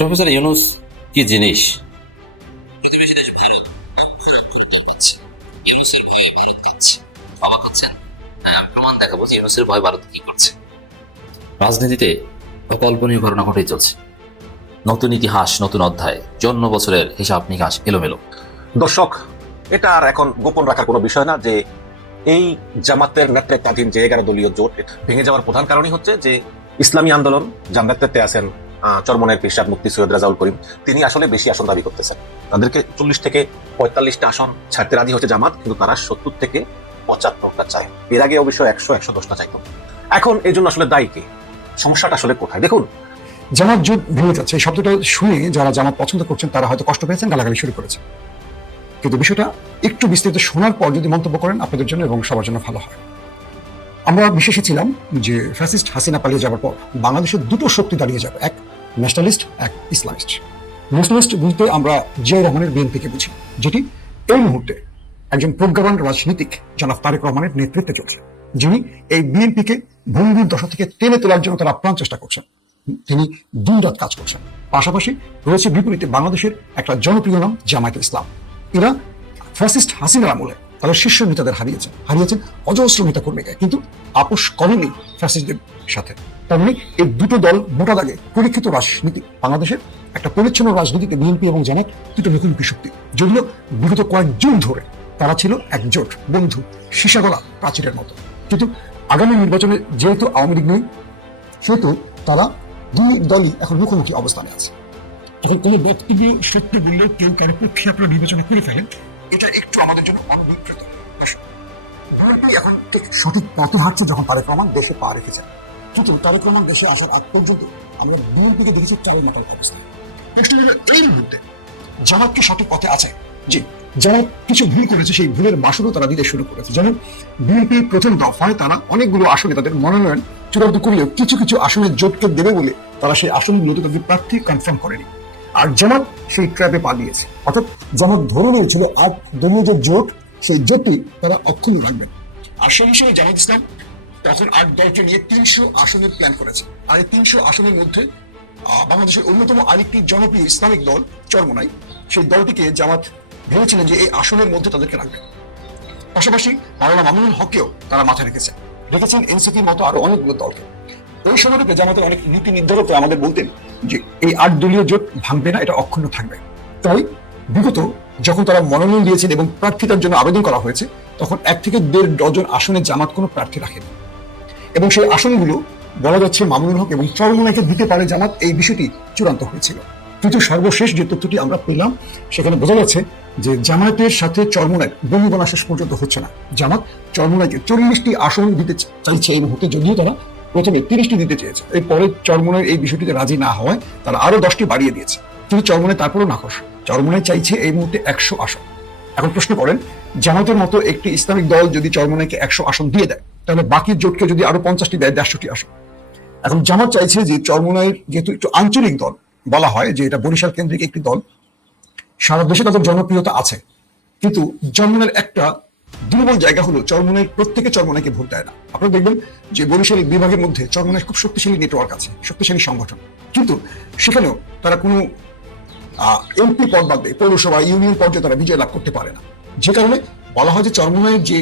Professor Yunus কি জিনিস? ইউনুসের ভয়ে ভারত কাঁপছে। অবাক হচ্ছেন? হ্যাঁ, আমি প্রমাণ দেখাবো যে ইউনুসের ভয় ভারত কি করছে। রাজনীতিতে অকল্পনীয় ঘটনা ঘটেই চলছে। নতুন ইতিহাস, নতুন অধ্যায়, 54 বছরের হিসাব নিকাশ এলোমেলো। দর্শক, এটা আর এখন গোপন রাখার কোনো বিষয় না যে এই জামাতের নেতৃত্বাধীন যে 11 দলীয় জোট ভেঙে যাওয়ার প্রধান কারণই হচ্ছে যে ইসলামী আন্দোলন, যার নেতৃত্বে আছেন চরমনের পীর মুফতি সৈয়দ রাজাউল করিম, তিনি আসলে বেশি আসন দাবি করতেছেন। তাদেরকে 40 থেকে 45টা আসন ছাড়তে রাজি হচ্ছে জামাত, কিন্তু তারা 70 থেকে 75টা চায়। এর আগে অবশ্য 100-110টা চাইতো। এখন এই জন্য আসলে দায়ী কে? সমস্যাটা আসলে কোথায়? দেখুন, জামাত জোট ভেঙে যাচ্ছে, এই শব্দটা শুনে যারা জামাত পছন্দ করছেন তারা হয়তো কষ্ট পেয়েছেন, গালাগালি শুরু করেছেন। কিন্তু বিষয়টা একটু বিস্তারিত শোনার পর যদি মন্তব্য করেন আপনাদের জন্য এবং সবার জন্য ভালো হয়। আমরা বিশ্বাসী ছিলাম যে ফ্যাসিস্ট হাসিনা পালিয়ে যাওয়ার পর বাংলাদেশের দুটো শক্তি দাঁড়িয়ে যাবে, এক ন্যাশনালিস্ট, এক ইসলামিস্ট। ন্যাশনালিস্ট বলতে আমরা জিয়াউর রহমানের বিএনপিকে বুঝি, যেটি এই মুহূর্তে একজন প্রজ্ঞাবান রাজনীতিক জনাব তারেক রহমানের নেতৃত্বে চলছে, যিনি এই বিএনপিকে ভঙ্গুর দশা থেকে টেনে তোলার জন্য তারা আপ্রাণ চেষ্টা করছেন। তিনি দিনরাত কাজ করছেন। পাশাপাশি রয়েছে বিপরীতে বাংলাদেশের একটা জনপ্রিয় নাম জামায়াতে ইসলাম। এরা ফ্যাসিস্ট হাসিনার আমলে তাদের শীর্ষ নেতাদের হারিয়েছেন অজস্র নেতা কর্মীকে, কিন্তু আপোষ করেনি ফ্যাসিস্টদের সাথে। তার মানে এই দুটো দল মোটা দাগে পরীক্ষিত রাজনীতি, বাংলাদেশের একটা পরিচ্ছন্ন রাজনীতিতে বিএনপি এবং জামাত দুটো মুখোমুখি শক্তি, যদিও বিগত কয়েক যুগ ধরে তারা ছিল একজোট বন্ধু, সীসাগলা প্রাচীরের মতো। কিন্তু আগামী নির্বাচনে যেহেতু আওয়ামী লীগ নেই, সেহেতু তারা দুই দলই এখন মুখোমুখি অবস্থানে আছে। এখন কোনো বক্তব্য সত্য বললে কেউ কারো পক্ষে আপনারা বিবেচনা করে ফেলেন, এটা একটু আমাদের জন্য অনভিপ্রেত। বিএনপি এখন ঠিক সঠিক পথে হাঁটছে যখন তারেক রহমান দেশে পা রেখেছেন। কিন্তু তারেক রহমান দেশে আসার আগ পর্যন্ত আমরা বিএনপিকে দেখেছি চালের মাটার অবস্থা। প্রশ্ন হলো এই মুহূর্তে জামাত কি সঠিক পথে আছে? জি, যারা কিছু ভুল করেছে সেই ভুলের মাসুলও তারা দিতে শুরু করেছে। যেমন বিএনপি প্রথম দফায় তারা অনেকগুলো আসনে তাদের মনোনয়ন চূড়ান্ত করলেও কিছু কিছু আসনের জোটকে দেবে বলে তারা সেই আসনগুলোতে তাদের প্রার্থী কনফার্ম করেনি। আর জামাত সেই ট্র্যাপে পা দিয়েছে। অর্থাৎ জামাত ধরে নিয়েছিল 8 দলীয় যে জোট, সেই জোটটি তারা অক্ষুণ্ণ রাখবেন। আর সেই হিসেবে জামাত ইসলাম তখন 8 দলকে নিয়ে 300 আসনের প্ল্যান করেছে। আর এই 300 আসনের মধ্যে বাংলাদেশের অন্যতম আরেকটি জনপ্রিয় ইসলামিক দল চরমোনাই, সেই দলটিকে জামাত ভেবেছিলেন যে এই আসনের মধ্যে তাদেরকে রাখবেন। পাশাপাশি মাওলানা মামুনুল হককেও তারা মাথায় রেখেছেন এনসিপির মতো আরো অনেকগুলো দলকে। ওই সময়টাতে জামাতের অনেক নীতি নির্ধারক আমাদের বলতেন যে এই 8 দলীয় জোট ভাঙবে না, এটা অক্ষুণ্ণ থাকবে। তাই বিগত যখন তারা মনোনয়ন দিয়েছেন এবং প্রার্থীতার জন্য আবেদন করা হয়েছে, তখন 1 থেকে 1.5 ডজন আসনে জামাত কোনো প্রার্থী রাখেনি। এবং সেই আসনগুলো বলা যাচ্ছে মামুনুল হক এবং চরমোনাইকে দিতে পারে জামাত, এই বিষয়টি চূড়ান্ত হয়েছিল। কিন্তু সর্বশেষ যে তথ্যটি আমরা পেলাম, সেখানে বোঝা যাচ্ছে যে জামায়াতের সাথে চরমোনাই বনিবনা শেষ পর্যন্ত হচ্ছে না। জামাত চরমোনাইকে 40টি আসন দিতে চাইছে এই মুহূর্তে, যদিও তারা প্রথমে 30টি দিতে চেয়েছে। এরপরে চরমোনাই এই বিষয়টিতে রাজি না হওয়ায় তারা আরো 10টি বাড়িয়ে দিয়েছে। কিন্তু চরমোনাই তারপরও নাখোশ। চরমোনাই চাইছে এই মুহূর্তে 100 আসন। এখন প্রশ্ন করেন, জামাতের মতো একটি ইসলামিক দল যদি চরমোনাইকে 100 আসন দিয়ে দেয়, তাহলে বাকি জোটকে যদি আরো 50টি দেয়, 150টি আসন। এখন জামাত চাইছে যে চরমোনাইয়ের যেহেতু একটু আঞ্চলিক দল বলা হয়, যে এটা বরিশাল কেন্দ্রিক একটি দল, সারা দেশে তাদের জনপ্রিয়তা আছে, কিন্তু চরমোনাইয়ের একটা দুর্বল জায়গা হলো চরমোনাইয়ের প্রত্যেকে চরমোনাইকে ভোট দেয় না। আপনারা দেখবেন যে বরিশাল বিভাগের মধ্যে চরমোনাই খুব শক্তিশালী নেটওয়ার্ক আছে, শক্তিশালী সংগঠন, কিন্তু সেখানেও তারা কোনো এমপি পদ বাদ দেয়, পৌরসভা ইউনিয়ন পর্যায়ে তারা বিজয় লাভ করতে পারে না। যে কারণে বলা হয় যে চরমোনাইয়ের যে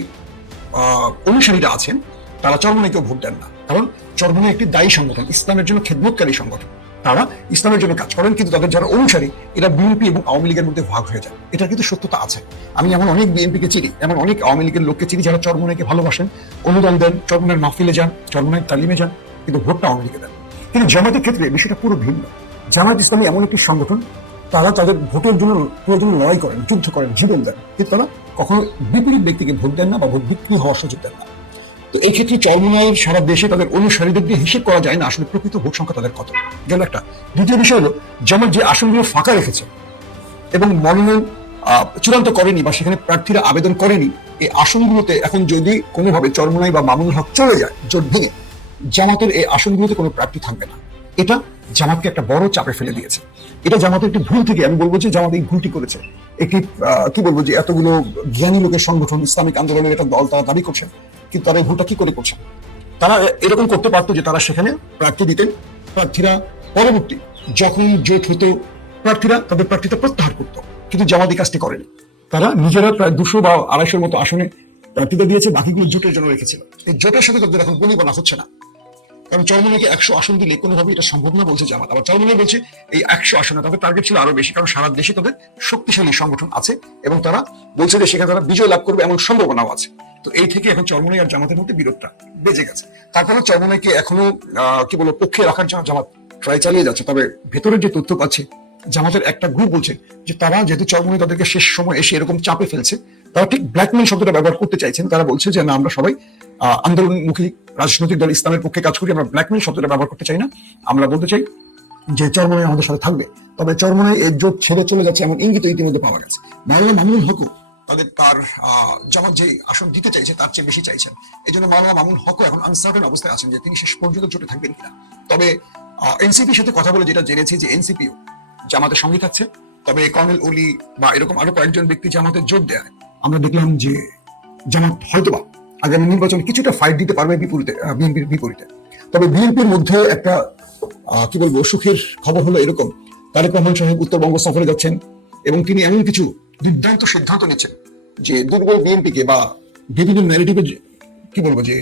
অনুসারীরা আছেন তারা চরমোনাইকেও ভোট দেন না, কারণ চরমোনাই একটি দায়ী সংগঠন, ইসলামের জন্য খেদমতকারী সংগঠন। তারা ইসলামের জন্য কাজ করেন, কিন্তু তাদের যারা অনুসারী এরা বিএনপি এবং আওয়ামী লীগের মধ্যে ভাগ হয়ে যায়। এটা কিন্তু সত্যতা আছে। আমি এমন অনেক বিএনপিকে চিনি, এমন অনেক আওয়ামী লীগের লোককে চিনি যারা চরমোনাইকে ভালোবাসেন, অনুদান দেন, চরমোনাইয়ের মাহফিলে যান, চরমোনাইয়ের তালিমে যান, কিন্তু ভোটটা আওয়ামী লীগে দেন। কিন্তু জামাতের ক্ষেত্রে বিষয়টা পুরো ভিন্ন। জামাত ইসলামী এমন একটি সংগঠন, তারা তাদের ভোটের জন্য প্রয়োজনে লড়াই করেন, যুদ্ধ করেন, জীবন দেন, কিন্তু তারা কখনো বিপরীত ব্যক্তিকে ভোট দেন না বা ভোট বিক্রি হওয়ার সুযোগ দেন না। তো এই ক্ষেত্রে চরমোনাইয়ের সারা দেশে তাদের অনুসারীদের দিয়ে হিসেব করা যায় না আসলে প্রকৃত ভোট সংখ্যা তাদের কত। গেল একটা। দ্বিতীয় বিষয় হলো, জামাত যে আসনগুলো ফাঁকা রেখেছে এবং মনোনয়ন চূড়ান্ত করেনি বা সেখানে প্রার্থীরা আবেদন করেনি, এই আসনগুলোতে এখন যদি কোনোভাবে চরমোনাই বা মামুনুল হক চলে যায় জোট ভেঙে, জামাতের এই আসনগুলোতে কোনো প্রার্থী থাকবে না। এটা জামাতকে একটা বড় চাপে ফেলে দিয়েছে। এটা জামাতের একটি ভুল থেকে আমি বলবো যে জামাত এই ভুলটি করেছে। একটি কি বলবো যে এতগুলো জ্ঞানী লোকের সংগঠন, ইসলামিক আন্দোলনের একটা দল, তারা দাবি করছেন, কিন্তু তারা এই ভুলটা কি করে করছেন? তারা এরকম করতে পারতো যে তারা সেখানে প্রার্থী দিতেন, প্রার্থীরা পরবর্তী যখন জোট হতো প্রার্থীরা তাদের প্রার্থিতা প্রত্যাহার করত, কিন্তু জামাত এই কাজটি করেনি। তারা নিজেরা প্রায় 200 বা 250-র মতো আসনে প্রার্থিতা দিয়েছে, বাকিগুলো জোটের জন্য রেখেছিল। এই জোটের সাথে তাদের এখন বনি বলা হচ্ছে না, কারণ চরমনাইকে 100 আসন দিলে কোনোভাবেই এটা সম্ভব না বলছে জামাত। আবার চরমনাই বলছে এই 100 আসনে তাদের টার্গেট ছিল আরো বেশি, কারণ সারা দেশে তাদের শক্তিশালী সংগঠন আছে এবং তারা বলছে যে সেখানে তারা বিজয় লাভ করবে এমন সম্ভাবনাও আছে। তো এই থেকে এখন চরমনাই আর জামাতের মধ্যে বিরোধটা বেজে গেছে। তারপরে চরমনাইকে এখনো কি বলবো পক্ষে রাখার জন্য জামাত ট্রাই চালিয়ে যাচ্ছে। তবে ভেতরের যে তথ্য পাচ্ছে, জামাতের একটা গ্রুপ বলছে যে তারা যেহেতু চরমনাই তাদেরকে শেষ সময় এসে এরকম চাপে ফেলছে, তারা ঠিক ব্ল্যাকমেল শব্দটা ব্যবহার করতে চাইছেন। তারা বলছে যে না, আমরা সবাই আন্দোলনমুখী রাজনৈতিক দল ইসলামের পক্ষে কাজ করি, আমরা ব্ল্যাকমেল শব্দটা ব্যবহার করতে চাই না। আমরা বলতে চাই যে চরমনাই আমাদের সাথে থাকবে। তবে চরমনাই এই জোট ছেড়ে চলে যাচ্ছে এমন ইঙ্গিত ইতিমধ্যে পাওয়া গেছে। মাওলানা মামুনুল হকও তার জামাত যে আসন দিতে চাইছে তার চেয়ে বেশি চাইছেন। এই জন্য মাওলানা মামুনুল হকও এখন আনসার্টেন অবস্থায় আছেন যে তিনি শেষ পর্যন্ত জোটে থাকবেন কিনা। তবে এনসিপির সাথে কথা বলে যেটা জেনেছি যে এনসিপিও জামাতের সঙ্গে থাকছে। তবে কর্নেল ওলি বা এরকম আরো কয়েকজন ব্যক্তি জামাতে যোগ দেয়। আমরা দেখলাম যে জামাত হয়তোবা আগামী নির্বাচনে কিছুটা ফাইট দিতে পারবে বিএনপির বিপরীতে। তবে বিএনপির মধ্যে একটা কি বলবো সুখের খবর হলো এরকম, তারেক রহমান সাহেব উত্তরবঙ্গ সফরে যাচ্ছেন এবং তিনি এমন কিছু দুর্দান্ত সিদ্ধান্ত নিচ্ছেন যে দুর্বল বিএনপিকে বা বিভিন্ন ন্যারেটিভে কি বলবো যে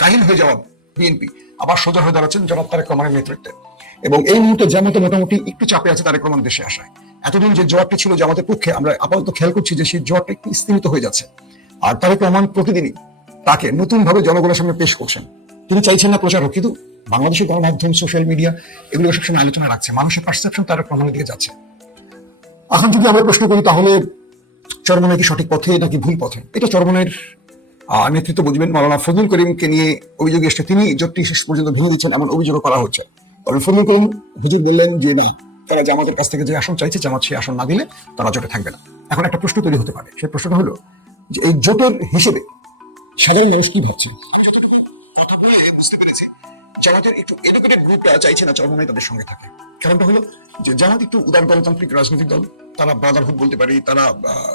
কাহিল হয়ে যাওয়া বিএনপি আবার সোজা হয়ে দাঁড়াচ্ছেন জনাব তারেক রহমানের নেতৃত্বে। এবং এই মুহূর্তে জামাতে মোটামুটি একটু চাপে আছে তারেক রহমান দেশে আসায়। এতদিন যে জোয়ারটি ছিল জামাতের পক্ষে, আমরা আপাতত খেয়াল করছি যে সেই জোয়ারটা একটু স্তীমিত হয়ে যাচ্ছে। আর তারেক রহমান প্রতিদিনই তাকে নতুন ভাবে জনগণের সামনে পেশ করছেন। তিনি চাইছেন না প্রচার হোক, কিন্তু বাংলাদেশের গণমাধ্যম, সোশ্যাল মিডিয়া এগুলো সবসময় আলোচনা রাখছে। মানুষের পারসেপশন তারেক রহমানের দিকে যাচ্ছে। এখন যদি আমরা প্রশ্ন করি তাহলে চরমনাই কি সঠিক পথে নাকি ভুল পথে, এটা চরমনাইয়ের নেতৃত্ব বুঝবেন। মাওলানা ফজলুল করিমকে নিয়ে অভিযোগ এসছে, তিনি জোটটি শেষ পর্যন্ত ভেঙে দিচ্ছেন এমন অভিযোগও করা হচ্ছে। তবে ফজলুল করিম হুজুর বললেন যে না, তারা জামাতের কাছ থেকে যে আসন চাইছে জামাত সেই আসন না দিলে তারা জোটে থাকবে না। এখন একটা প্রশ্ন তৈরি হতে পারে, সেই প্রশ্নটা হলো যে এই জোটের হিসেবে সাধারণ মানুষ কি ভাবছে। বুঝতে পেরেছি জামাতের একটু এডুকেটেড গ্রুপটা চাইছে না চরমনাই তাদের সঙ্গে থাকে। কারণটা হলো যে জামাত একটু উদার গণতান্ত্রিক রাজনৈতিক দল, তারা ব্রাদারহুড বলতে পারি, তারা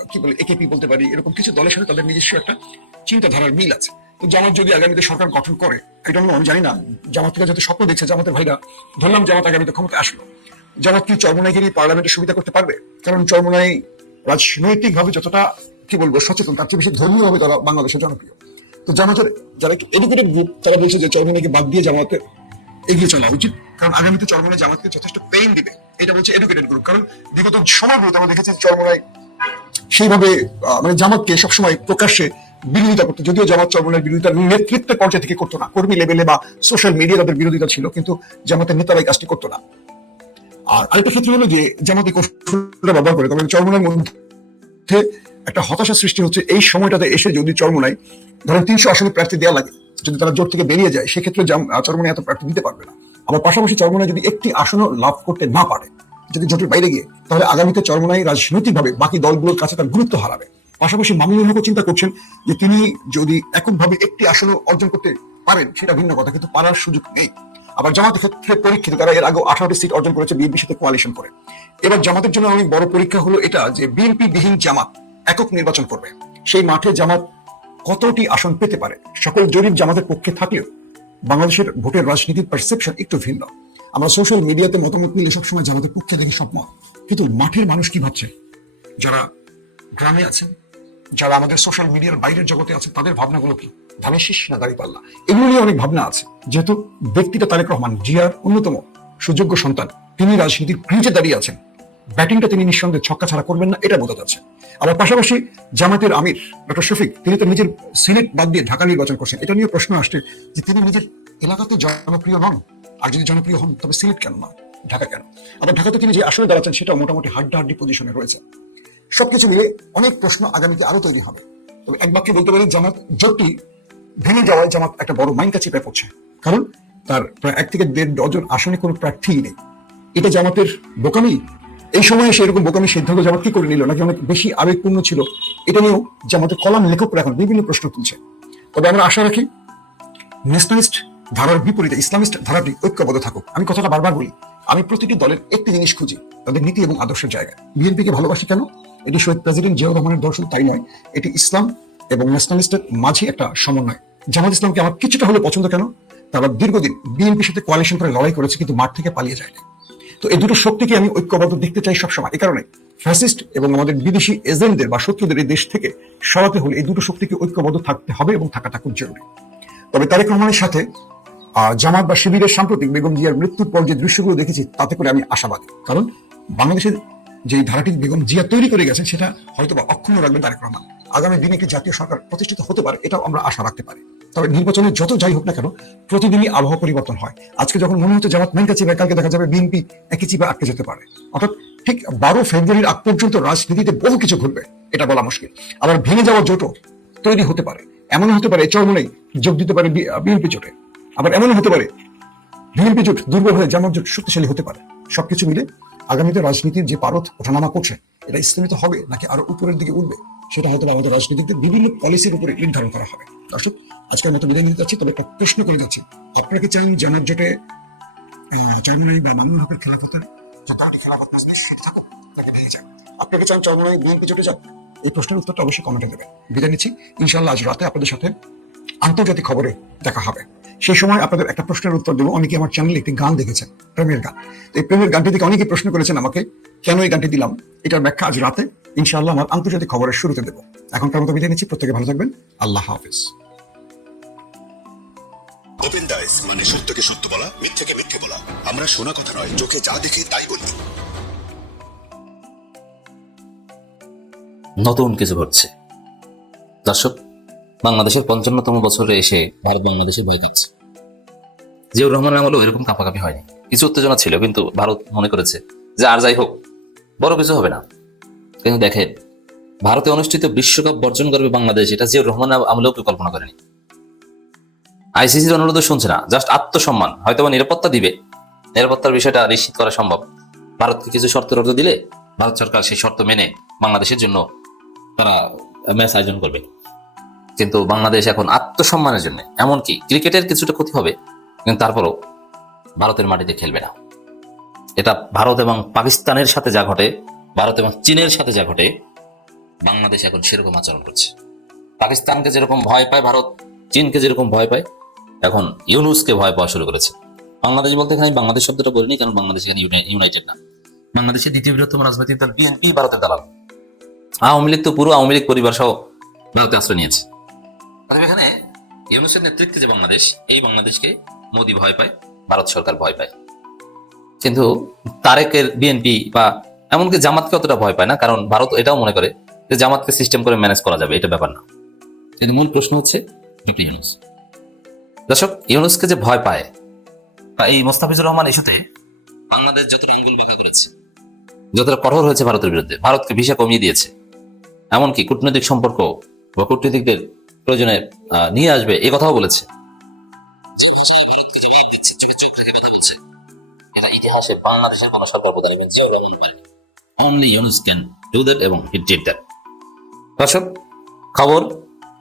কি বলে একেপি বলতে পারি, এরকম কিছু দলের সাথে তাদের নিজস্ব একটা চিন্তাধারার মিল আছে। তো জামাত যদি আগামীতে সরকার গঠন করে, এটা আমি জানি না, জামাত থেকে যাতে স্বপ্ন দেখছে জামাতের ভাইরা, ধরলাম জামাত আগামীতে ক্ষমতা আসলো, জামাত কি চরমনাইকে নিয়ে পার্লামেন্টে সুবিধা করতে পারবে? কারণ চরমনাই রাজনৈতিক ভাবে যতটা কি বলবো সচেতন, তার চেয়ে বেশি ধর্মীয় ভাবে তারা বাংলাদেশের জনপ্রিয়। তো জামাতের যারা একটু এডুকেটেড গ্রুপ তারা বলছে যে চরমনাইকে বাদ দিয়ে জামাতে এগিয়ে চলা উচিত, কারণ আগামীতে চরমনাই জামাতকে যথেষ্ট পেইন দিবে। এটা বলছে এডুকেটেড গ্রুপ। কারণ বিগত সময়গুলোতে আমরা দেখেছি চরমনাই সেইভাবে মানে জামাতকে সবসময় প্রকাশ্যে বিরোধিতা করতো, যদিও জামাত চরমনাইয়ের বিরোধিতা নেতৃত্বের পর্যায়ে থেকে করতো না, কর্মী লেভেলে বা সোশ্যাল মিডিয়া তাদের বিরোধিতা ছিল, কিন্তু জামাতের নেতারাই কাজটি করতো না। আর আরেকটা ক্ষেত্রে হলো যে জামাত কৌশলটা ব্যবহার করে, তবে চরমনাইয়ের মধ্যে একটা হতাশা সৃষ্টি হচ্ছে এই সময়টাতে এসে যদি চরমনাই ধরেন 300 আসনে প্রার্থী দেওয়া লাগে, যদি তারা জোট থেকে বেরিয়ে যায় সেক্ষেত্রে চরমনাই এত প্রার্থী দিতে পারবে না। আবার পাশাপাশি চরমনাই যদি একটি আসনও লাভ করতে না পারে, যদি জোটের বাইরে গিয়ে, তাহলে আগামীতে চরমনাই রাজনৈতিকভাবে বাকি দলগুলোর কাছে তার গুরুত্ব হারাবে। পাশাপাশি মামুনুল হকও চিন্তা করছেন যে তিনি যদি এককভাবে একটি আসনও অর্জন করতে পারেন সেটা ভিন্ন কথা, কিন্তু পারার সুযোগ নেই। আবার জামাতের ক্ষেত্রে পরীক্ষিত, তারা এর আগে 18টি সিট অর্জন করেছে বিএনপির সাথে কোয়ালিশন করে। এবার জামাতের জন্য অনেক বড় পরীক্ষা হলো এটা যে বিএনপি বিহীন জামাত একক নির্বাচন করবে, সেই মাঠে জামাত কতটি আসন পেতে পারে। সকল জরিপ জামাতের পক্ষে থাকলেও বাংলাদেশের ভোটের রাজনীতির পারসেপশন একটু ভিন্ন। আমরা সোশ্যাল মিডিয়াতে মতামত নিলে সবসময় জামাতের পক্ষে দেখি সব মত, কিন্তু মাঠের মানুষ কি ভাবছে, যারা গ্রামে আছেন, যারা আমাদের সোশ্যাল মিডিয়ার বাইরের জগতে আছে, তাদের ভাবনাগুলো কি, ধানের শীষ না দাঁড়িপাল্লা, এগুলো নিয়ে অনেক ভাবনা আছে। যেহেতু ব্যক্তিটা তারেক রহমান জিয়ার অন্যতম সুযোগ্য সন্তান, তিনি রাজনীতির ক্রিজে দাঁড়িয়ে আছেন, ব্যাটিংটা তিনি নিঃসন্দেহে ছক্কা ছাড়া করবেন না, এটা বোঝা যাচ্ছে। আবার পাশাপাশি জামাতের আমির ডক্টর শফিক, তিনি তো নিজের সিলেট বাদ দিয়ে ঢাকা নির্বাচন করছেন। এটা নিয়ে প্রশ্ন আসছে যে তিনি নিজের এলাকাতে জনপ্রিয় নন, আর যদি জনপ্রিয় হন তবে সিলেট কেন নয়, ঢাকা কেন? আবার ঢাকাতে তিনি যে আসনে দাঁড়াচ্ছেন সেটাও মোটামুটি হাড্ডাহাড্ডি পজিশনে রয়েছে। সবকিছু মিলে অনেক প্রশ্ন আগামীতে আরো তৈরি হবে। তবে এক বাক্যে বলতে পারি জামাত জোটটি ভেঙে যাওয়ায় জামাত একটা বড় মাইনকা চিপে পড়ছে, কারণ তার প্রায় 1 থেকে 1.5 ডজন আসনে কোনো প্রার্থীই নেই। এটা জামাতের বোকামি, এই সময়ে সে এরকম বোকামি সিদ্ধান্ত জামাত কি করে নিল, নাকি অনেক বেশি আবেগপূর্ণ ছিল, এটা নিয়েও জামাতের কলাম লেখকরা এখন বিভিন্ন প্রশ্ন তুলছে। তবে আমরা আশা রাখি ন্যাশনালিস্ট ধারার বিপরীতে ইসলামিস্ট ধারাটি ঐক্যবদ্ধ থাকুক। আমি কথাটা বারবার বলি, আমি প্রতিটি দলের একটি জিনিস খুঁজি, তাদের নীতি এবং আদর্শের জায়গা। বিএনপিকে ভালোবাসি কেন? এটি শহীদ প্রেসিডেন্ট জিয়াউর রহমানের দর্শন তাই নয়, এটি ইসলাম এবং ন্যাশনালিস্টের মাঝে একটা সমন্বয়। জামাত ইসলামকে আমার কিছুটা হলে পছন্দ কেন? তারা দীর্ঘদিন বিএনপির সাথে কোয়ালিশন করে লড়াই করেছে, কিন্তু মাঠ থেকে পালিয়ে যায়নি। তো এই দুটো শক্তিকে আমি ঐক্যবদ্ধ দেখতে চাই সবসময়। এই কারণে ফ্যাসিস্ট এবং আমাদের বিদেশি এজেন্টদের বা শত্রুদের এই দেশ থেকে সরাতে হলে এই দুটো শক্তিকে ঐক্যবদ্ধ থাকতে হবে এবং থাকাটা খুব জরুরি। তবে তারেক রহমানের সাথে জামাত বা শিবিরের সাম্প্রতিক বেগম জিয়ার মৃত্যুর পর যে দৃশ্যগুলো দেখেছি তাতে করে আমি আশাবাদী। কারণ বাংলাদেশের যে ধারাটি বেগম জিয়া তৈরি করে গেছেন সেটা হয়তো বা অক্ষুণ্ণ রাখবেন তারেক রহমান। আগামী দিনে একটি জাতীয় সরকার প্রতিষ্ঠিত হতে পারে, এটাও আমরা আশা রাখতে পারি। তবে নির্বাচনে যত যাই হোক না কেন, প্রতিদিনই আবহাওয়া পরিবর্তন হয়। আজকে যখন মনে হচ্ছে জামাত মেনকা চিপায়, কালকে দেখা যাবে বিএনপি একই চিপায় আটকে যেতে পারে। অর্থাৎ ঠিক 12 ফেব্রুয়ারির আগ পর্যন্ত রাজনীতিতে বহু কিছু ঘটবে, এটা বলা মুশকিল। আবার ভেঙে যাওয়া জোটও তৈরি হতে পারে, এমন হতে পারে চরমনেই যোগ দিতে পারে বিএনপি জোটে, আবার এমন হতে পারে বিএনপি জোট দুর্বল হয়ে জামাত জোট শক্তিশালী হতে পারে। সবকিছু মিলে আগামীতে রাজনীতির যে পারদ ওঠানামা করছে এটা স্থিমিত হবে নাকি আরো উপরের দিকে উঠবে, সেটা হয়তো আমাদের রাজনীতিকদের বিভিন্ন পলিসির উপরে নির্ধারণ করা হবে। দর্শক, আজকে আমি তো বিদায় নিতে যাচ্ছি, তবে একটা প্রশ্ন করে যাচ্ছি। আপনারা কি চান জামাত জোটে চরমনাই বা মামুনুল হকের খেলাফতের যথারীতি খেলাফত মজলিস সেটা থাকুক, তাকে ভেঙে যান? আপনারা চান চরমনাই বিএনপি জোটে যান? এই প্রশ্নের উত্তরটা অবশ্যই কমেন্টে দেবেন। বিদায় নিচ্ছি, ইনশাআল্লাহ আজ রাতে আপনাদের সাথে আন্তর্জাতিক খবরে দেখা হবে। সেই সময় আপনাদের একটা প্রশ্নের উত্তর দেবো। অনেকে আমার চ্যানেলে একটি গান দেখেছেন, প্রেমের গান। এই প্রেমের গানটি থেকে অনেকে প্রশ্ন করেছেন আমাকে কেন এই গানটি দিলাম, এটার ব্যাখ্যা আজ রাতে ইনশাআল্লাহ আমার আন্তর্জাতিক খবরের শুরুতে দেবো। এখনকার মতো বিদায় নিচ্ছি, প্রত্যেকে ভালো থাকবেন, আল্লাহ হাফিজ। ওপেন ডাইস মানে সত্যকে সত্য বলা, মিথ্যেকে মিথ্যে বলা। আমরা শোনা কথা নয়, চোখে যা দেখে তাই বলি। নতুন কিছু ঘটছে। দর্শক, বাংলাদেশের 55তম বছরে এসে ভারত বাংলাদেশের ভয় দিচ্ছে। জিয়াউর রহমানের আমলেও এরকম কাঁপাকাঁপি হয়নি, কিছু উত্তেজনা ছিল, কিন্তু ভারত মনে করেছে যে আর যাই হোক বড় কিছু হবে না। কিন্তু দেখেন, ভারতে অনুষ্ঠিত বিশ্বকাপ বর্জন করবে বাংলাদেশ, এটা জিয়াউর রহমানের আমলেও কেউ কল্পনা করেনি। আইসিসির অনুরোধ শুনছে না, জাস্ট আত্মসম্মান। হয়তো নিরাপত্তা দিবে, নিরাপত্তার বিষয়টা নিশ্চিত করা সম্ভব। ভারতকে কিছু শর্ত দিলে ভারত সরকার সেই শর্ত মেনে বাংলাদেশের জন্য তারা ম্যাচ আয়োজন করবে। কিন্তু বাংলাদেশ এখন আত্মসম্মানের জন্য, এমনকি ক্রিকেটের কিছুটা ক্ষতি হবে, কিন্তু তারপরও ভারতের মাটিতে খেলবে না। এটা ভারত এবং পাকিস্তানের সাথে যা ঘটে, ভারত এবং চীনের সাথে যা ঘটে, বাংলাদেশ এখন সেরকম আচরণ করছে। পাকিস্তানকে যেরকম ভয় পায় ভারত, চীনকে যেরকম ভয় পায়, এখন ইউনুসকে ভয় পাওয়া শুরু করেছে। বাংলাদেশ বলতে এখানে বাংলাদেশ শব্দটা বলিনি, কারণ বাংলাদেশ এখানে ইউনাইটেড না। বাংলাদেশের দ্বিতীয় বৃহত্তম রাজনৈতিক দল বিএনপি ভারতের দালাল। আওয়ামী লীগ তো পুরো আওয়ামী লীগ পরিবার সহ ভারতে আশ্রয় নিয়েছে। এখানে ইউনুসের নেতৃত্বে যে বাংলাদেশ, এই বাংলাদেশকে মোদি ভয় পায়, ভারত সরকার ভয় পায়। কিন্তু তারেকের বিএনপি বা এমনকি জামাতকে অতটা ভয় পায় না, কারণ ভারত এটাও মনে করে যে জামাতকে সিস্টেম করে ম্যানেজ করা যাবে, এটা ব্যাপার না। কিন্তু মূল প্রশ্ন হচ্ছে ডক্টর ইউনুস। দর্শক, ইউনুসকে যে ভয় পায়, বা এই মোস্তাফিজুর রহমান ইস্যুতে বাংলাদেশ যতটা আঙ্গুল বাঁকা করেছে, যতটা কঠোর হয়েছে ভারতের বিরুদ্ধে, ভারতকে ভিসা কমিয়ে দিয়েছে, এমনকি কূটনৈতিক সম্পর্ক বা কূটনীতিকদের প্রয়োজনে নিয়ে আসবে, এই কথাও বলেছে। এটা ইতিহাসে বাংলাদেশের কোন সরকার প্রধান এবং জিয়াউর রহমান পারেনি। Only Yunus can do that, এবং হি ডিড দ্যাট। দর্শক, খবর,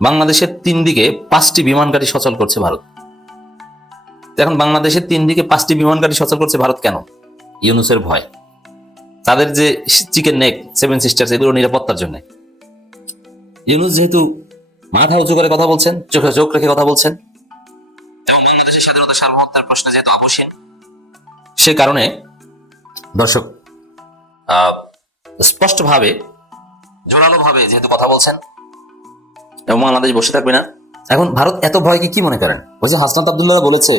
বাংলাদেশের 3 দিকে 5টি বিমান ঘাঁটি সচল করছে ভারত। এখন বাংলাদেশের 3 দিকে 5টি বিমান ঘাঁটি সচল করছে ভারত কেন? ইউনুসের ভয়। তাদের যে চিকেন নেক, 7 সিস্টার্স, এগুলো নিরাপত্তার জন্য। ইউনুস যেহেতু মাথা উঁচু করে কথা বলছেন, চোখে চোখ রেখে কথা বলছেন, এবং বাংলাদেশের স্বাধীনতা সার্বভৌমত্বের প্রশ্নে যেহেতু আপোষহীন, সে কারণে দর্শক স্পষ্টভাবে, জোরালো ভাবে যেহেতু কথা বলছেন, এবং বাংলাদেশ বসে থাকবে না। এখন ভারত এত ভয়কে কি মনে করেন? ওই যে হাসনাত আব্দুল্লাহ বলেছে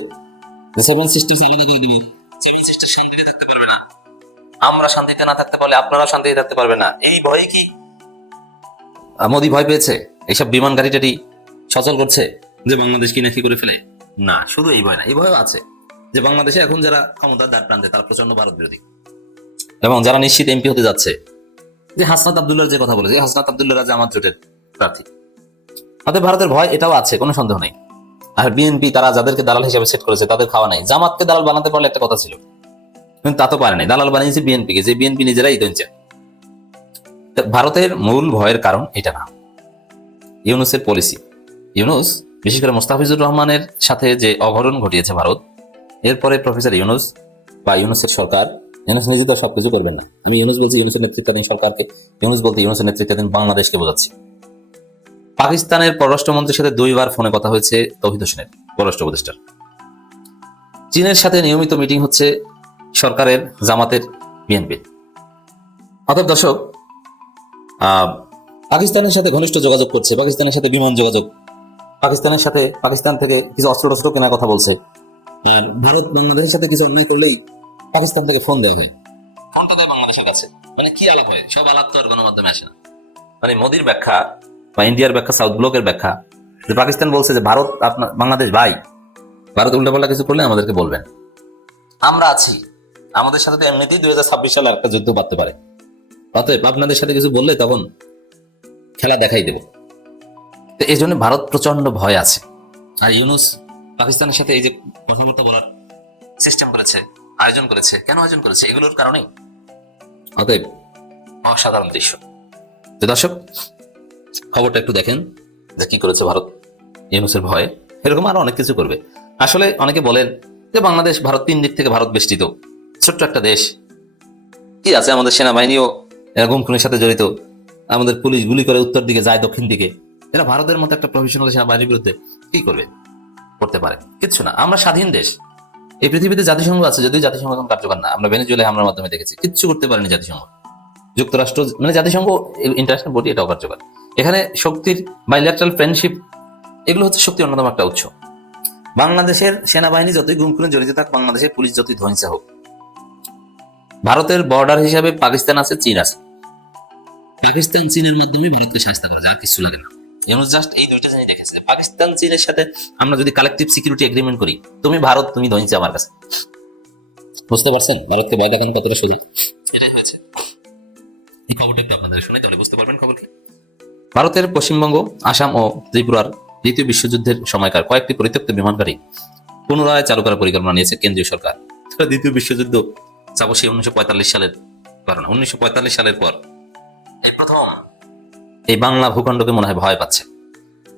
যে 7 সিস্টার্স আলাদা করে দিবে, 7 সিস্টার শান্তিতে থাকতে পারবে না, আমরা শান্তিতে না থাকতে পারলে আপনারাও শান্তিতে থাকতে পারবে না। এই ভয়ে কি মোদি ভয় পেয়েছে? এইসব বিমান গাড়িটারি সচল করছে যে বাংলাদেশ কি নাকি করে ফেলে? না, শুধু এই ভয় না, এই ভয়ও আছে যে বাংলাদেশে এখন যারা ক্ষমতার দ্বার প্রান্তে, তারা প্রচন্ড ভারত বিরোধী, এবং যারা নিশ্চিত এমপি হতে যাচ্ছে, যে হাসনাত আব্দুল্লাহর যে কথা বলেছে, হাসনাত আব্দুল্লাহ জামাত জোটের প্রার্থী, তাদের ভারতের ভয় এটাও আছে, কোনো সন্দেহ নেই। আর বিএনপি তারা যাদেরকে দালাল হিসেবে সেট করেছে, তাদের খাওয়া নাই। জামাতকে দালাল বানাতে পারলে একটা কথা ছিল, কিন্তু তা তো পারে নাই। দালাল বানিয়েছে বিএনপিকে, যে বিএনপি নিজেরাই দিচ্ছে। ভারতের মূল ভয়ের কারণ এটা না, ইউনুসের পলিসি। ইউনুস, বিশেষ করে মোস্তাফিজুর রহমানের সাথে যে অঘটন ঘটিয়েছে ভারত, এরপরে প্রফেসর ইউনুস বা ইউনুসের সরকার, ইউনুস নিজে তো সবকিছু করবেন না। আমি ইউনুস বলছি ইউনুসের নেতৃত্বাধীন সরকারকে, ইউনুস বলতে ইউনুসের নেতৃত্বাধীন বাংলাদেশকে বোঝাচ্ছি। পাকিস্তানের পররাষ্ট্রমন্ত্রীর সাথে 2 বার ফোনে কথা হয়েছে তৌহিদ হোসেনের, পররাষ্ট্র উপদেষ্টার। চীনের সাথে নিয়মিত মিটিং হচ্ছে সরকারের, জামাতের, বিএনপির। অর্থাৎ দর্শক, পাকিস্তানের সাথে ঘনিষ্ঠ যোগাযোগ করছে, পাকিস্তানের সাথে বিমান যোগাযোগ, পাকিস্তান থেকে কিছু অস্ত্র টস্ত্র কেনার কথা বলছে। আর ভারত বাংলাদেশের সাথে কিছু অন্যায় করলেই পাকিস্তান থেকে ফোন দেওয়া হয়, ফোনটা দেয় বাংলাদেশের কাছে। মানে কি আলাপ হয়? সব আলাপ তো আর গণমাধ্যমে আসে না। মানে মোদির ব্যাখ্যা বা ইন্ডিয়ার ব্যাখ্যা, সাউথ ব্লকের ব্যাখ্যা, যে পাকিস্তান বলছে যে ভারত আপনার বাংলাদেশ ভাই, ভারত উল্টাপাল্টা কিছু করলে আমাদেরকে বলবেন, আমরা আছি, আমাদের সাথে তো এমনিতেই 2026 সালে একটা যুদ্ধ বাঁধতে পারে, অতএব আপনাদের সাথে কিছু বললে তখন খেলা দেখাই দেব। তো এই জন্য ভারত প্রচন্ড ভয় আছে। আর ইউনুস পাকিস্তানের সাথে এই যে কথাবার্তা বলার সিস্টেম করেছে, আয়োজন করেছে, কেন আয়োজন করেছে? এগুলোর কারণেই। অতএব অসাধারণ দৃশ্য। তো দর্শক, খবরটা একটু দেখেন যে কি করেছে ভারত ইউনুসের ভয়ে। এরকম আরো অনেক কিছু করবে। আসলে অনেকে বলেন যে বাংলাদেশ ভারত 3 দিক থেকে ভারত বেষ্টিত, ছোট্ট একটা দেশ, কি আছে? আমাদের সেনাবাহিনীও গুম খুনের সাথে জড়িত, আমাদের পুলিশ গুলি করে উত্তর দিকে যায়, দক্ষিণ দিকে। এরা ভারতের মতো একটা প্রফেশনাল সেনাবাহিনীর বিরুদ্ধে কি করবে? করতে পারে কিচ্ছু না। আমরা স্বাধীন দেশ। এই পৃথিবীতে জাতিসংঘ আছে, যদিও জাতিসংঘ এখন কার্যকর না। আমরা ভেনেজুয়েলায় হামলার মাধ্যমে দেখেছি, কিচ্ছু করতে পারেনি জাতিসংঘ। যুক্তরাষ্ট্র মানে জাতিসংঘ, ইন্টারন্যাশনাল বডি, এটাও কার্যকর। এখানে শক্তির বাইল্যাটারাল ফ্রেন্ডশিপ, এগুলো হচ্ছে শক্তির অন্যতম একটা উৎস। বাংলাদেশের সেনাবাহিনী যতই গুম খুনে জড়িত থাক, বাংলাদেশের পুলিশ যতই ধ্বংসা হোক, ভারতের বর্ডার হিসাবে পাকিস্তান আছে, চীন আছে। পাকিস্তান চীনের মাধ্যমে ভারতকে শাস্তি করা যায়, আর কিছু লাগে না। ইউনুস জাস্ট এই দুইটা জিনিস দেখেছে। পাকিস্তান চীনের সাথে আমরা যদি কালেকটিভ সিকিউরিটি এগ্রিমেন্ট করি, তুমি ভারত, তুমি ধ্বংসা আমার কাছে। বুঝতে পারছেন ভারতকে ভয় দেখানো কতটা সোজা? এটাই হয়েছে। এই খবরটা একটু আপনাদের শুনে তাহলে বুঝতে পারবেন খবর কি। ভারতের পশ্চিমবঙ্গ, আসাম ও ত্রিপুরার দ্বিতীয় বিশ্বযুদ্ধের সময়কার কয়েকটি পরিত্যক্ত বিমানগাড়ি পুনরায় চালু করার পরিকল্পনা নিয়েছে কেন্দ্রীয় সরকার। দ্বিতীয় বিশ্বযুদ্ধ যাবো সেই 1945 সালের কারণ। 1945 সালের পর এই প্রথম এই বাংলা ভূখণ্ডকে মনে হয় ভয় পাচ্ছে।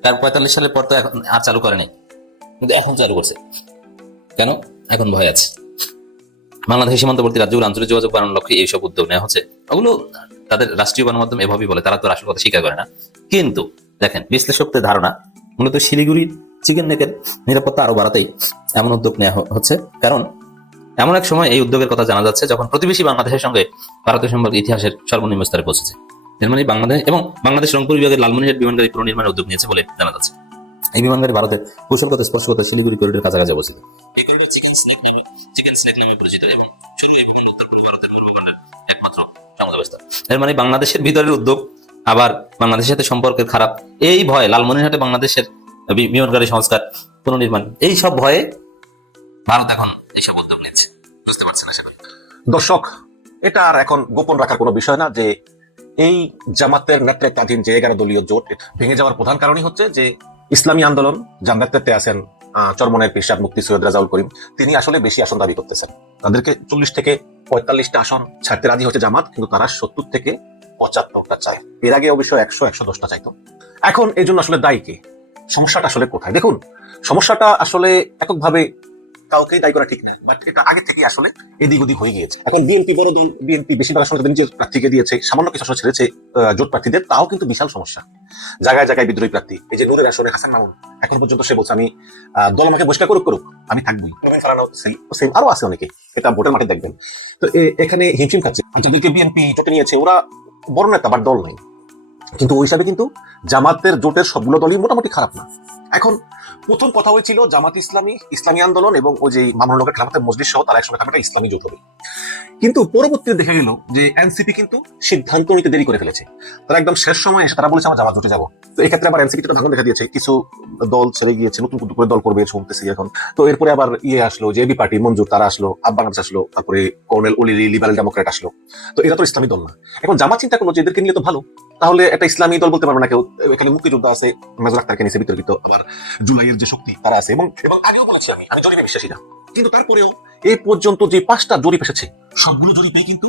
কারণ 45 সালের পর তো এখন আর চালু করেনি, কিন্তু এখন চালু করছে। কেন? এখন ভয় আছে। বাংলাদেশ সীমান্তবর্তী রাজ্যগুলো আঞ্চলিক যোগাযোগ বাড়ানোর লক্ষ্যে এইসব উদ্যোগ নেওয়া হচ্ছে। ওগুলো তাদের রাষ্ট্রীয় গণমাধ্যম এভাবেই বলে, তারা তো আসল কথা স্বীকার করে না। কিন্তু দেখেন, বিশ্লেষকদের ধারণা মূলত শিলিগুড়ির চিকেন নেকের নিরাপত্তা আরো বাড়াতেই এমন উদ্যোগ নেওয়া হচ্ছে। কারণ এমন এক সময় এই উদ্যোগের কথা জানা যাচ্ছে যখন প্রতিবেশী বাংলাদেশের সঙ্গে ভারতের সম্পর্ক ইতিহাসের সর্বনিম্ন স্তরে পৌঁছেছে। এর মানে বাংলাদেশ রংপুর বিভাগের লালমনিরহাট বিমানগাড়ি পুনর্নির্মাণের উদ্যোগ নিয়েছে বলে জানা যাচ্ছে। এই বিমানগাড়ি ভারতের কৌশলগত স্পর্শগত শিলিগুড়ি করিডোর কাছাকাছি অবস্থিত। এই করিডোর চিকেন স্নেক নামে পরিচিত এবং শুরু এই বিমান উত্তর পূর্ব ভারতের পূর্বখণ্ডের একমাত্র সংযোগস্থল। এর মানে বাংলাদেশের ভিতরের উদ্যোগ, আবার বাংলাদেশের সাথে সম্পর্কের খারাপ, এই ভয়ে লালমনিরহাটে বাংলাদেশের বিমানগাড়ি সংস্কার, পুনর্নির্মাণ, এই সব ভয়ে ভারত এখন এইসব উদ্যোগ নিচ্ছে। বুঝতে পারছেন আশা করি। দর্শক, এটা আর এখন গোপন রাখার কোনো বিষয় না যে এই জামাতের নেতৃত্বাধীন যে 11 দলীয় জোট ভেঙে যাওয়ার প্রধান কারণই হচ্ছে যে ইসলামী আন্দোলন, যার নেতৃত্বে আছেন চরমনের পীর সাহেব মুফতি সৈয়দ রাজাউল করিম, তিনি আসলে বেশি আসন দাবি করতেছেন। তাদেরকে 40 থেকে 45টা আসন ছাড়তে রাজি হচ্ছে জামাত, কিন্তু তারা 70 থেকে 75টা চায়। এর আগে অবশ্য 100-110টা চাইতো। এখন এই জন্য আসলে দায়ী কে? সমস্যাটা আসলে কোথায়? দেখুন, সমস্যাটা আসলে এককভাবে কাউকেই দায়ী করা ঠিক না, বাট এটা আগে থেকেই আসলে এদিক ওদিক হয়ে গিয়েছে। এখন বিএনপি বড় দল, বিএনপি বেশিরভাগ আসলে নিজের প্রার্থীকে দিয়েছে, সামান্য কিছু আসলে ছেড়েছে জোট প্রার্থীদের, তাও কিন্তু বিশাল সমস্যা। জায়গায় জায়গায় বিদ্রোহী প্রার্থী। এই যে নূরের আসনে হাসান মামুন, এখন পর্যন্ত সে বলছে আমি দল আমাকে বহিষ্কার করুক, আমি থাকবোই। আরো আছে অনেকে, এটা ভোটের মাঠে দেখবেন। তো এখানে হিমশিম খাচ্ছে। আর যাদেরকে বিএনপি জোটে নিয়েছে ওরা বড় নেতা, বাট দল নাই। কিন্তু ওই হিসাবে কিন্তু জামাতের জোটের সবগুলো দলই মোটামুটি খারাপ না। এখন প্রথম কথা হয়েছিল জামাত ইসলামী আন্দোলন এবং ওই যে মামুনুল হকের খেলাফত মজলিস সহ তারা একসঙ্গে থাকাটা ইসলামী জোট হবে। কিন্তু পরবর্তীতে দেখা গেল যে এনসিপি কিন্তু সিদ্ধান্ত নিতে দেরি করে ফেলেছে। তারা একদম শেষ সময় এসে তারা বলেছে আমরা জামাত জোটে যাবো। তো এক্ষেত্রে আবার এনসিপি টা ধারণা দেখা দিয়েছে, কিছু দল ছেড়ে গিয়েছে, নতুন করে দল করবে শুনতেছি এখন। তো এরপরে আবার আসলো, যে এবি পার্টি মঞ্জুর, তারা আসলো, আব বাংলাদেশ আসলো, তারপরে কর্নেল ওলিরি লিবারেল ডেমোক্রেট আসলো। তো এরা তো ইসলামী দল না। এখন জামাত চিন্তা করলো যে এদেরকে নিয়ে তো ভালো, তাহলে একটা ইসলামী দল বলতে পারবে না কেউ। এখানে মুক্তিযোদ্ধা আছে, মেজর আক্তারকে নিয়েছে বিতর্কিত, আবার জুলাইয়ের যে শক্তি তারা আছে, এবং আগেও বলেছি আমি জরিপে বিশ্বাসী না। কিন্তু তারপরেও এই পর্যন্ত যে 5টা জরিপ এসেছে, সবগুলো জরিপে কিন্তু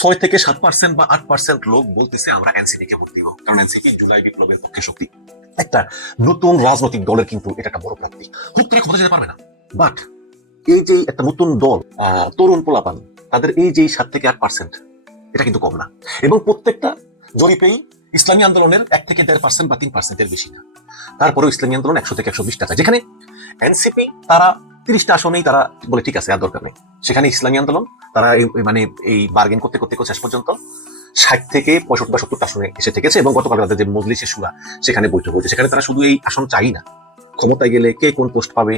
6 থেকে 7% বা 8% লোক বলতেছে আমরা এনসিপি কে ভোট দিব, কারণ এনসিপি জুলাই বিপ্লবের পক্ষে শক্তি। একটা নতুন রাজনৈতিক দলের কিন্তু এটা একটা বড় প্রাপ্তি। খুব তারা ক্ষমতা যেতে পারবে না, বাট এই যে একটা নতুন দল, তরুণ পোলাপান, তাদের এই যে 7 থেকে 8%, এটা কিন্তু কম না। এবং প্রত্যেকটা জরিপেই ইসলামী আন্দোলনের 1 থেকে 1.5% বা 3% এর বেশি না। তারপরেও ইসলামী আন্দোলন 100 থেকে 120টা চায়, যেখানে এনসিপি তারা 30টা আসনেই তারা বলে ঠিক আছে আর দরকার নেই। সেখানে ইসলামী আন্দোলন তারা মানে এই বার্গেন করতে করতে শেষ পর্যন্ত 60 থেকে 65 বা 70টা আসনে এসে থেকেছে। এবং গতকাল রাতে যে মজলিসে শুরা সেখানে বৈঠক হয়েছে, সেখানে তারা শুধু এই আসন চাই না, ক্ষমতায় গেলে কে কোন পোস্ট পাবে,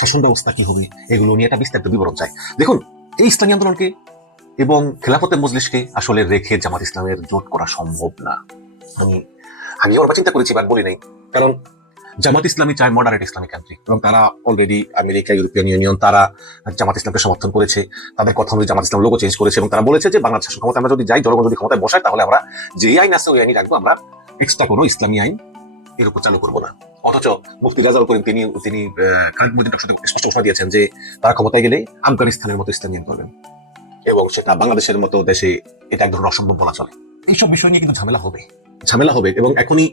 শাসন ব্যবস্থা কি হবে, এগুলো নিয়ে একটা বিস্তারিত বিবরণ চাই। দেখুন, এই ইসলামী আন্দোলনকে এবং খেলাফতের মজলিসকে আসলে রেখে জামাত ইসলামের জোট করা সম্ভব না। আমি আবার চিন্তা করেছি, বাট বলি নাই, কারণ জামাত ইসলামী চায় মডারেট ইসলামিক কান্ট্রি, এবং তারা অলরেডি আমেরিকা, ইউরোপিয়ান ইউনিয়ন তারা জামাত ইসলামকে সমর্থন করেছে। তাদের কথা অনুযায়ী জামাত ইসলাম লোগো চেঞ্জ করেছে, এবং তারা বলেছে যে বাংলাদেশ শাসন ক্ষমতা আমরা যদি যাই, জনগণ যদি ক্ষমতায় বসায়, তাহলে আমরা যে আইন আছে ওই আইনই রাখবো, আমরা এক্সট্রা কোনো ইসলামী আইন এর উপর চালু করবো না। অথচ মুফতি রাজাউল করিম তিনি খালিদ মহিউদ্দিন সাথে স্পষ্ট ঘোষণা দিয়েছেন যে তারা ক্ষমতায় গেলে আফগানিস্তানের মতো ইসলামী আইন করবেন, এবং সেটা বাংলাদেশের মতো দেশে এটা এক ধরনের অসম্ভব বলা চলে। এইসব বিষয় নিয়ে কিন্তু ঝামেলা হবে, এবং এখনই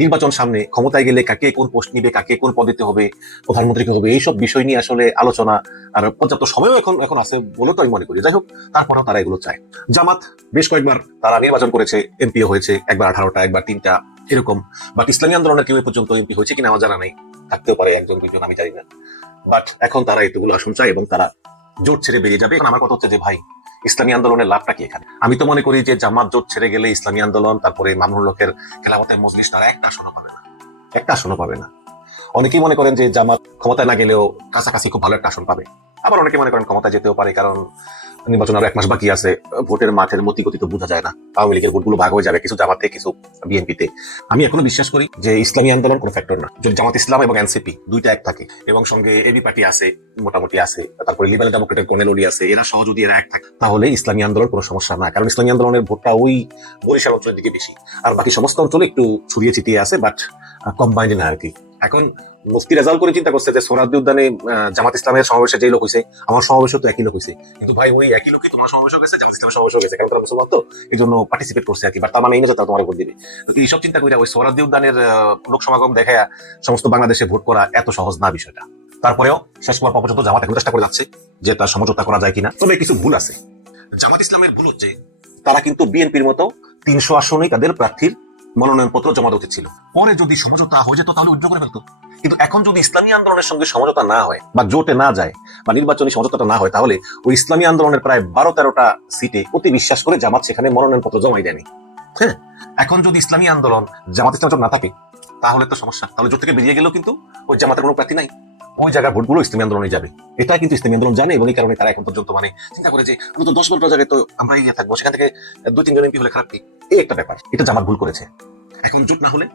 নির্বাচন সামনে, ক্ষমতায় গেলে কাকে কোন পোস্ট নিবে, কাকে কোন পদ দিতে হবে, প্রধানমন্ত্রীকে হবে, এইসব বিষয় নিয়ে আসলে আলোচনা আর পর্যাপ্ত সময়ও এখন আছে বলে তো আমি মনে করি। যাই হোক, তারপরেও তারা এগুলো চায়। জামাত বেশ কয়েকবার তারা নির্বাচন করেছে, এমপিও হয়েছে, একবার 18টা, একবার 3টা এরকম। বাট ইসলামী আন্দোলনের কেউ পর্যন্ত এমপি হয়েছে কিনা আমার জানা নেই, থাকতেও পারে 1-2জন, আমি জানি না। বাট এখন তারা এতগুলো আসন চায় এবং তারা জোট ছেড়ে বেরিয়ে যাবে। এখন আমার কথা হচ্ছে যে ভাই, ইসলামী আন্দোলনের লাভটা কি এখানে? আমি তো মনে করি যে জামাত জোট ছেড়ে গেলে ইসলামী আন্দোলন, তারপরে মামুনুল হকের খেলাফতের মজলিস, তারা একটা আসনও পাবে না। অনেকেই মনে করেন যে জামাত ক্ষমতায় না গেলেও কাছাকাছি খুব ভালো একটা আসন পাবে। আবার অনেকে মনে করেন ক্ষমতায় যেতেও পারে, কারণ নির্বাচন আরো 1 মাস বাকি আছে, ভোটের মাঠের মতি গতি তো বোঝা যায় না, আওয়ামী লীগের ভোটগুলো ভাগ হয়ে যাবে, কিছু জামাতে কিছু বিএনপিতে। আমি এখনো বিশ্বাস করি যে ইসলামী আন্দোলন কোনো ফ্যাক্টর না। যদি জামাত ইসলাম এবং এনসিপি দুইটা এক থাকে, এবং সঙ্গে এবি পার্টি আছে, মোটামুটি আছে, তারপরে লিবারেল ডেমোক্রেটের কর্নেল ওলি আছে, এরা সহ যদি এরা এক থাকে, তাহলে ইসলামী আন্দোলন কোনো সমস্যা না। কারণ ইসলামী আন্দোলনের ভোটটা ওই বরিশাল অঞ্চলের দিকে বেশি, আর বাকি সমস্ত অঞ্চলে একটু ছড়িয়ে ছিটিয়ে আছে, বাট কম্বাইন্ড না আর কি। এখন মুফতি রেজাউল করে চিন্তা করছে যে সোহরাওয়ার্দী উদ্যানে জামাত ইসলামের সমাবেশে যেই লোক হয়েছে, আমার সমাবেশে তো একই লোক হয়েছে, কিন্তু ভাই ওই একই লোকই তোমার সমাবেশে গেছে, জামাত ইসলামের সমাবেশে গেছে, কারণ তারা মুসলমান তো এই জন্য পার্টিসিপেট করছে আর কি। বাট তার মানে এই না যে তারা তোমার ভোট দিবে। তো এইসব চিন্তা করে ওই সোহরাওয়ার্দী উদ্যানের লোক সমাগম দেখায় সমস্ত বাংলাদেশে ভোট করা এত সহজ না বিষয়টা। তারপরেও শেষ পর্যন্ত পর্যন্ত জামাত এখন চেষ্টা করে যাচ্ছে যে তার সমঝোতা করা যায় কিনা। তবে কিছু ভুল আছে। জামাত ইসলামের ভুল হচ্ছে তারা কিন্তু বিএনপির মতো 300 আসনেই তাদের প্রার্থীর মনোনয়নপত্র জমা দিতে ছিল। পরে যদি সমঝোতা হয়ে যেত তাহলে উইথড্র করে ফেলতো। কিন্তু এখন যদি ইসলামী আন্দোলনের সঙ্গে সমঝোতা না হয়, বা জোটে না যায়, বা নির্বাচনী সমঝোতাটা না হয়, তাহলে ওই ইসলামী আন্দোলনের প্রায় 12-13টা সিটে অতি বিশ্বাস করে জামাত সেখানে মনোনয়নপত্র জমাই দেয়নি। হ্যাঁ, এখন যদি ইসলামী আন্দোলন জামাত ইসলাম না থাকে, তাহলে তো সমস্যা। তাহলে জোট থেকে বেরিয়ে গেলেও কিন্তু ওই জামাতের কোনো প্রার্থী নাই, ওই জায়গার ভোটগুলো ইসলামী আন্দোলনে যাবে। এটা কিন্তু ইসলামী আন্দোলন জানে, এবং এই কারণে তারা এখন পর্যন্ত মানে চিন্তা করে যে অন্তত 10-12টা জায়গায় তো আমরা ইয়ে থাকবো, সেখান থেকে 2-3 জন এমপি হলে খারাপ কি, এই একটা ব্যাপার। এটা জামাত ভুল করেছে। এখন জোট না হলে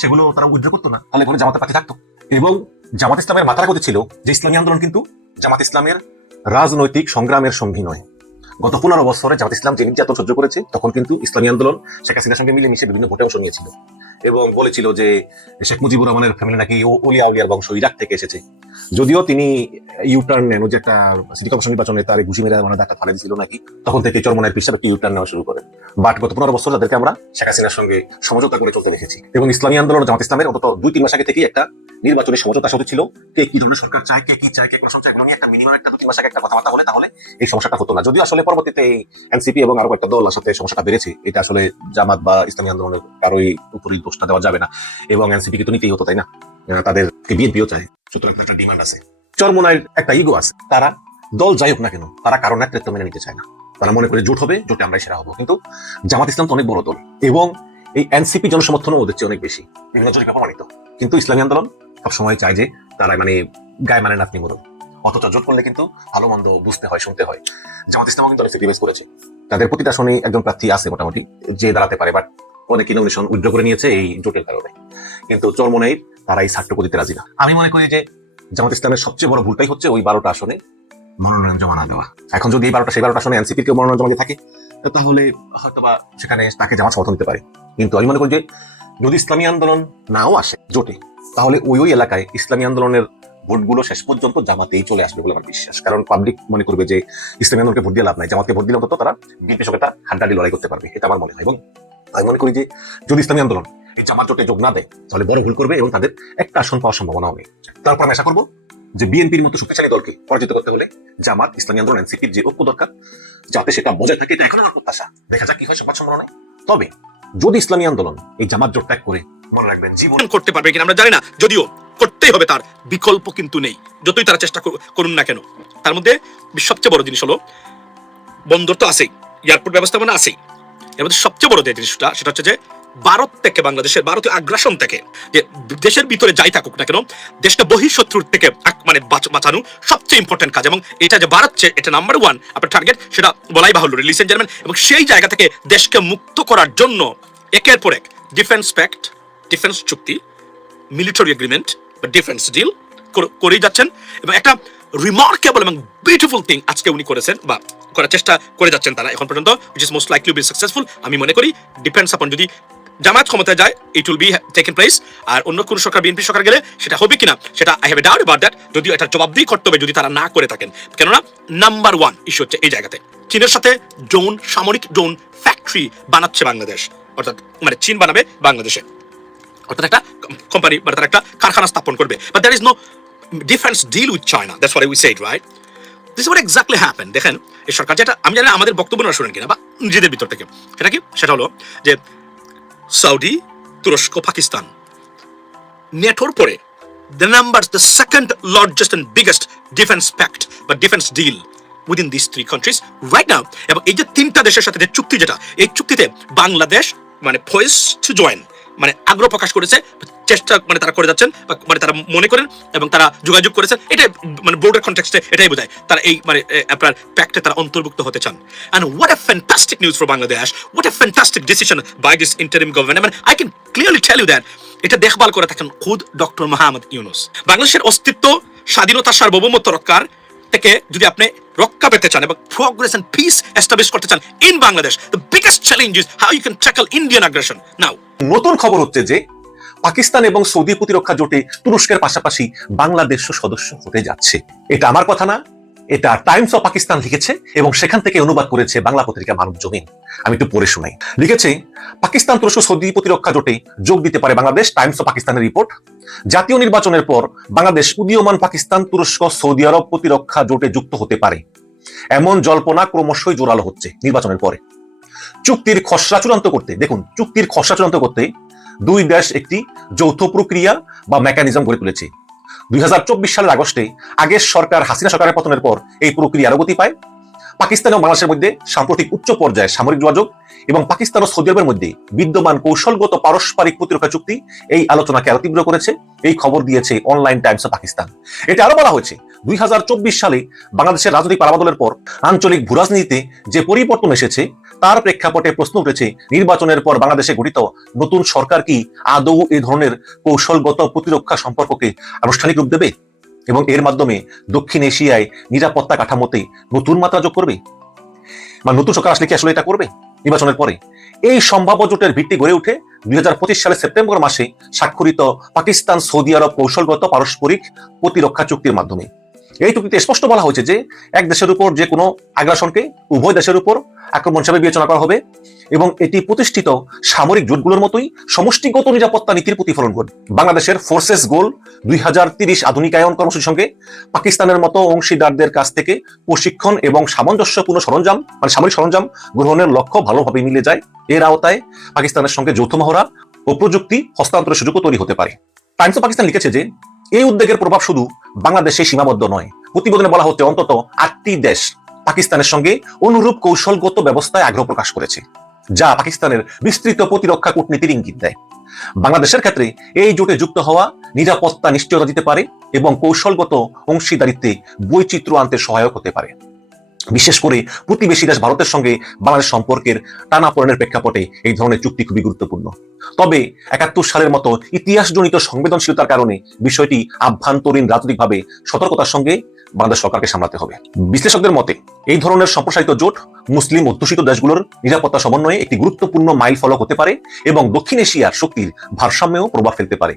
সেগুলো তারা উইথড্র করতো না, তাহলে কোনো জামাতের প্রার্থী থাকতো। এবং জামাত ইসলামের মাথার কথা ছিল যে ইসলামী আন্দোলন কিন্তু জামাত ইসলামের রাজনৈতিক সংগ্রামের সঙ্গী নয়। গত 15 বছরে জামাত ইসলাম যে নির্যাতন সহ্য করেছে, তখন কিন্তু ইসলামী আন্দোলন শেখ হাসিনার সঙ্গে মিলেমিশে বিভিন্ন ভোটে অংশ নিয়েছিল, এবং বলেছিল যে শেখ মুজিবুর রহমানের ফ্যামিলি নাকি ওলিয়া উলিয়ার বংশ, ইরাক থেকে এসেছে। যদিও তিনি ইউটার্ন নেন, ওই যে একটা সিটি কর্পোরেশন নির্বাচনে তার ঘুষি মেরে মানে একটা ফালে দিছিল নাকি, তখন থেকে চরমনায়ের পিছনে একটি ইউটার্ন নেওয়া শুরু করেন। বাট গত 15 বছর তাদেরকে আমরা শেখ হাসিনার সঙ্গে সমঝোতা করে চলতে দেখেছি। এবং ইসলামী আন্দোলন জামাত ইসলামের অন্তত 2-3 মাস আগে থেকেই একটা নির্বাচনী সমঝোতা সাথে ছিল, কে কি ধরনের সরকার চায়, কে কি চায়, কে কোন চায়, এগুলো নিয়ে একটা মিনিমাম একটা 2-3 মাস আগে একটা কথাবার্তা বলে তাহলে এই সমস্যাটা হতো না। যদিও আসলে পরবর্তীতে এই এনসিপি এবং আরো একটা দল সাথে সমস্যাটা বেড়েছে, এটা আসলে জামাত বা ইসলামী আন্দোলনের কারোই উপরই দোষটা দেওয়া যাবে না। এবং এনসিপি কে তো নিতেই হতো, তাই না? তাদেরকে বিএনপিও চায়, সুতরাং একটা ডিমান্ড আছে। চরমোনাইয়ের একটা ইগো আছে, তারা দল যাই হোক না কেন, তারা কারণ নেতৃত্ব মেনে নিতে চায় না। তারা মনে করে জোট হবে, জোটে আমরাই সেরা হবো। কিন্তু জামাত ইসলাম তো অনেক বড় দল, এবং এই এনসিপি জনসমর্থনও ওদের চেয়ে অনেক বেশি, বিভিন্ন জরিপে প্রমাণিত। কিন্তু ইসলামী আন্দোলন সবসময় চায় যে তারা মানে গায়ে মানে নাতনি মরণ। অথচ জোট করলে কিন্তু ভালো মন্দ বুঝতে হয়, শুনতে হয়। জামাত ইসলামও কিন্তু অনেক স্যাক্রিফাইস করেছে, তাদের প্রতিটা আসনে একজন প্রার্থী আছে মোটামুটি যে দাঁড়াতে পারে, বাট অনেক নমিনেশন উইথড্র করে নিয়েছে এই জোটের কারণে। কিন্তু চরমোনাইর তারা এই ছাড়টুকু দিতে রাজি না। আমি মনে করি যে জামাত ইসলামের সবচেয়ে বড় ভুলটাই হচ্ছে ওই 12টা আসনে মনোনয়ন জমা না দেওয়া। এখন যদি এই 12টা আসনে এনসিপির কেউ মনোনয়ন জমা দিয়ে থাকে, তাহলে হয়তোবা সেখানে তাকে জামাত সমর্থন দিতে পারে। কিন্তু আমি মনে করি যে যদি ইসলামী আন্দোলন নাও আসে জোটে, তাহলে ওই এলাকায় ইসলামী আন্দোলনের ভোটগুলো শেষ পর্যন্ত জামাতেই চলে আসবে বলে আমার বিশ্বাস। কারণ পাবলিক মনে করবে যে ইসলামী আন্দোলনকে ভোট দিয়ে লাভ নাই, জামাতকে ভোট দিলে অন্তত তারা বিএনপির সঙ্গে একটা হাড্ডাহাড্ডি লড়াই করতে পারবে, এটা আমার মনে হয়। এবং আমি মনে করি যে যদি ইসলামী আন্দোলন এই জামাত জোটে যোগ না দেয়, তাহলে বড় ভুল করবে এবং তাদের একটা আসন পাওয়ার সম্ভাবনাও নেই। তারপর আমি আশা করবো যে বিএনপির মতো শক্তিশালী দলকে পরাজিত করতে হলে জামাত, ইসলামী আন্দোলন, এনসিপির যে ঐক্য দরকার, যাতে সেটা বজায় থাকে, এটা এখন আমার প্রত্যাশা। দেখা যাক কি হয় সংবাদ সম্মেলনে। তবে যদি ইসলামী আন্দোলন এই জামাত জোট ত্যাগ করে, মনে রাখবেন জীবন করতে পারবে কিনা আমরা জানি না, যদিও করতেই হবে, তার বিকল্প কিন্তু নেই, যতই তারা চেষ্টা করুন না কেন। তার মধ্যে সবচেয়ে বড় জিনিস হলো বন্দর তো আছেই, এয়ারপোর্ট ব্যবস্থাপনা আছেই, এর মধ্যে সবচেয়ে বড় যে জিনিসটা সেটা হচ্ছে যে ভারত থেকে, বাংলাদেশের ভারতীয় আগ্রাসন থেকে, যে দেশের ভিতরে যাই থাকুক না কেন দেশটা বহিঃশত্রুর থেকে মানে বাঁচানো সবচেয়ে ইম্পর্টেন্ট কাজ, এবং এটা যে ভারত এটা নাম্বার 1 আপনার টার্গেট, সেটা বলাই বাহুল্য, লিসেন জেন্টলম্যান। এবং সেই জায়গা থেকে দেশকে মুক্ত করার জন্য একের পর এক ডিফেন্স প্যাক্ট, ডিফেন্স চুক্তি, মিলিটারি এগ্রিমেন্ট বা ডিফেন্স ডিল করেই যাচ্ছেন। এবং একটা রিমার্কেবল এবং বিউটিফুল থিং আজকে উনি করেছেন বা করার চেষ্টা করে যাচ্ছেন তারা এখন পর্যন্ত, which is most likely to be successful। আমি মনে করি ডিপেন্ডস আপন যদি জামায়াত ক্ষমতায় যায়, it will be taken place. আর অন্য কোন সরকার, বিএনপি সরকার গেলে সেটা হবে কিনা সেটা I have a doubt about that, যদিও এটার জবাবদিহি করতে হবে যদি তারা না করে থাকেন। কেননা নাম্বার 1 ইস্যু হচ্ছে এই জায়গাতে চীনের সাথে ড্রোন, সামরিক ড্রোন ফ্যাক্টরি বানাচ্ছে বাংলাদেশ, অর্থাৎ মানে চীন বানাবে বাংলাদেশে, অর্থাৎ একটা কোম্পানি মানে তারা একটা কারখানা স্থাপন করবে। But there is no defence deal with China, that's what we said, right? This is what exactly happen. দেখেন এই সরকার, যেটা আমি জানি আমাদের বক্তব্য না শুনেন কিনা বা নিজেদের ভিতর থেকে, সেটা কি, সেটা হলো যে সৌদি, তুরস্ক, পাকিস্তান নেটোর পরে the second largest and biggest defense pact বা defence deal within these 3 countries right now। এবং এই যে 3টা দেশের সাথে যে চুক্তি, যেটা এই চুক্তিতে বাংলাদেশ মানে poised to join, মানে আগ্রহ প্রকাশ করেছে, চেষ্টা মানে তারা করে যাচ্ছেন, মানে তারা মনে করেন এবং তারা যোগাযোগ করেছেন, এটা মানে বোর্ডের কনটেক্সটে এটাই বোঝায় তারা এই মানে আপনার প্যাক্টে তারা অন্তর্ভুক্ত হতে চান। And what a fantastic news for Bangladesh, what a fantastic decision by this interim government। I mean, I can clearly tell you that এটা দেখভাল করে থাকেন খুদ ডক্টর মোহাম্মদ ইউনূস। বাংলাদেশের অস্তিত্ব, স্বাধীনতা, সার্বভৌমত্ব রক্ষার থেকে যদি আপনি রক্ষা পেতে চান এবং প্রোগ্রেস এন্ড পিস এস্টাবলিশ করতে চান in Bangladesh, the biggest challenge is how you can tackle Indian আগ্রাসন নাও। নতুন খবর হচ্ছে যে পাকিস্তান এবং সৌদি প্রতিরক্ষা জোটে তুরস্কের পাশাপাশি বাংলাদেশও সদস্য হতে যাচ্ছে। এটা আমার কথা না, এটা টাইমস অফ পাকিস্তান লিখেছে এবং সেখান থেকে অনুবাদ করেছে বাংলা পত্রিকা মানব জমিন। আমি একটু পড়ে শোনাই। লিখেছে, পাকিস্তান, তুরস্ক, সৌদি প্রতিরক্ষা জোটে যোগ দিতে পারে বাংলাদেশ। টাইমস অফ পাকিস্তানের রিপোর্ট। জাতীয় নির্বাচনের পর বাংলাদেশ উদীয়মান পাকিস্তান, তুরস্ক, সৌদি আরব প্রতিরক্ষা জোটে যুক্ত হতে পারে, এমন জল্পনা ক্রমশই জোরালো হচ্ছে নির্বাচনের পরে। চুক্তির খসড়া চূড়ান্ত করতে, দেখুন, চুক্তির খসড়া চূড়ান্ত করতে 2 দেশ একটি যৌথ প্রক্রিয়া বা মেকানিজম গড়ে তুলেছে। 2024 সালের আগস্টে আগের সরকার হাসিনা সরকারের পতনের পর এই প্রক্রিয়া আরো গতি পায়। পাকিস্তান ও বাংলাদেশের মধ্যে সাম্প্রতিক উচ্চ পর্যায়ে সামরিক যোগাযোগ এবং পাকিস্তান ও সৌদি আরবের মধ্যে বিদ্যমান কৌশলগত পারস্পরিক প্রতিরক্ষা চুক্তি এই আলোচনাকে আরো তীব্র করেছে। এই খবর দিয়েছে অনলাইন টাইমস অফ পাকিস্তান। এটা আরো বলা হয়েছে, 2024 সালে বাংলাদেশের রাজনৈতিক পালাবদলের পর আঞ্চলিক ভূরাজনীতিতে যে পরিবর্তন এসেছে তার প্রেক্ষাপটে প্রশ্ন উঠেছে, নির্বাচনের পর বাংলাদেশে গঠিত নতুন সরকার কি আদৌ এই ধরনের কৌশলগত প্রতিরক্ষা সম্পর্ককে আনুষ্ঠানিক রূপ দেবে এবং এর মাধ্যমে দক্ষিণ এশিয়ায় নিরাপত্তা কাঠামোতে নতুন মাত্রা যোগ করবে? বা নতুন সরকার আসলে কি আসলে এটা করবে নির্বাচনের পরে? এই সম্ভাব্য জোটের ভিত্তি গড়ে উঠে 2025 সালের সেপ্টেম্বর মাসে স্বাক্ষরিত পাকিস্তান সৌদি আরব কৌশলগত পারস্পরিক প্রতিরক্ষা চুক্তির মাধ্যমে। এই চুক্তিতে স্পষ্ট বলা হয়েছে যে এক দেশের উপর যে কোনো আগ্রাসনকে উভয় দেশের উপর আক্রমণ হিসেবে বিবেচনা করা হবে এবং এটি প্রতিষ্ঠিত সামরিক জোটগুলোর মতোই সমষ্টিগত নিরাপত্তা নীতির প্রতিফলন করবে। বাংলাদেশের ফোর্সেস গোল 2030 আধুনিকায়ন কর্মসূচির সঙ্গে পাকিস্তানের মতো অংশীদারদের কাছ থেকে প্রশিক্ষণ এবং সামঞ্জস্যপূর্ণ সরঞ্জাম মানে সামরিক সরঞ্জাম গ্রহণের লক্ষ্য ভালোভাবে মিলে যায়। এর আওতায় পাকিস্তানের সঙ্গে যৌথ মহড়া ও প্রযুক্তি হস্তান্তরের সুযোগও তৈরি হতে পারে। টাইমস অফ পাকিস্তান লিখেছে যে এই উদ্যোগের প্রভাব শুধু বাংলাদেশে সীমাবদ্ধ নয়। প্রতিবেদনে বলা হচ্ছে অন্তত 8টি দেশ পাকিস্তানের সঙ্গে অনুরূপ কৌশলগত ব্যবস্থায় আগ্রহ প্রকাশ করেছে, যা পাকিস্তানের বিস্তৃত প্রতিরক্ষা কূটনীতির ইঙ্গিত দেয়। বাংলাদেশের ক্ষেত্রে এই জোটে যুক্ত হওয়া নিরাপত্তা নিশ্চয়তা দিতে পারে এবং কৌশলগত অংশীদারিত্বে বৈচিত্র্য আনতে সহায়ক হতে পারে। বিশেষ করে প্রতিবেশী দেশ ভারতের সঙ্গে বাংলাদেশ সম্পর্কের টানাপোড়েনের প্রেক্ষাপটে এই ধরনের চুক্তি খুবই গুরুত্বপূর্ণ। তবে 71 সালের মতো ইতিহাসজনিত সংবেদনশীলতার কারণে বিষয়টি আভ্যন্তরীণ রাজনৈতিকভাবে সতর্কতার সঙ্গে বাংলাদেশ সরকারকে সামলাতে হবে। বিশ্লেষকদের মতে এই ধরনের সম্প্রসারিত জোট মুসলিম অধ্যুষিত দেশগুলোর নিরাপত্তা সমন্বয়ে একটি গুরুত্বপূর্ণ মাইল ফলক হতে পারে এবং দক্ষিণ এশিয়ার শক্তির ভারসাম্যেও প্রভাব ফেলতে পারে।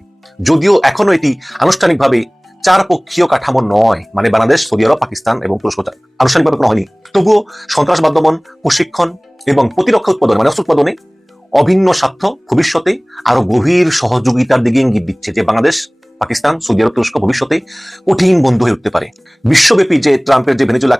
যদিও এখনো এটি আনুষ্ঠানিকভাবে 4 পক্ষীয় কাঠামো নয়, মানে বাংলাদেশ, সৌদি আরব, পাকিস্তান এবং তুরস্ক আনুষ্ঠানিকভাবে কোনো হয়নি, তবুও সন্ত্রাসবাদ দমন, প্রশিক্ষণ এবং প্রতিরক্ষা উৎপাদন মানে অস্ত্র উৎপাদনে অভিন্ন স্বার্থ ভবিষ্যতে আরো গভীর সহযোগিতার দিকে ইঙ্গিত দিচ্ছে যে বাংলাদেশ, পাকিস্তান, সৌদি আরব, তুরস্ক ভবিষ্যতে কঠিন বন্ধু হয়ে উঠতে পারে। বিশ্বব্যাপী যে ট্রাম্পের যে ভেনেজুয়েলা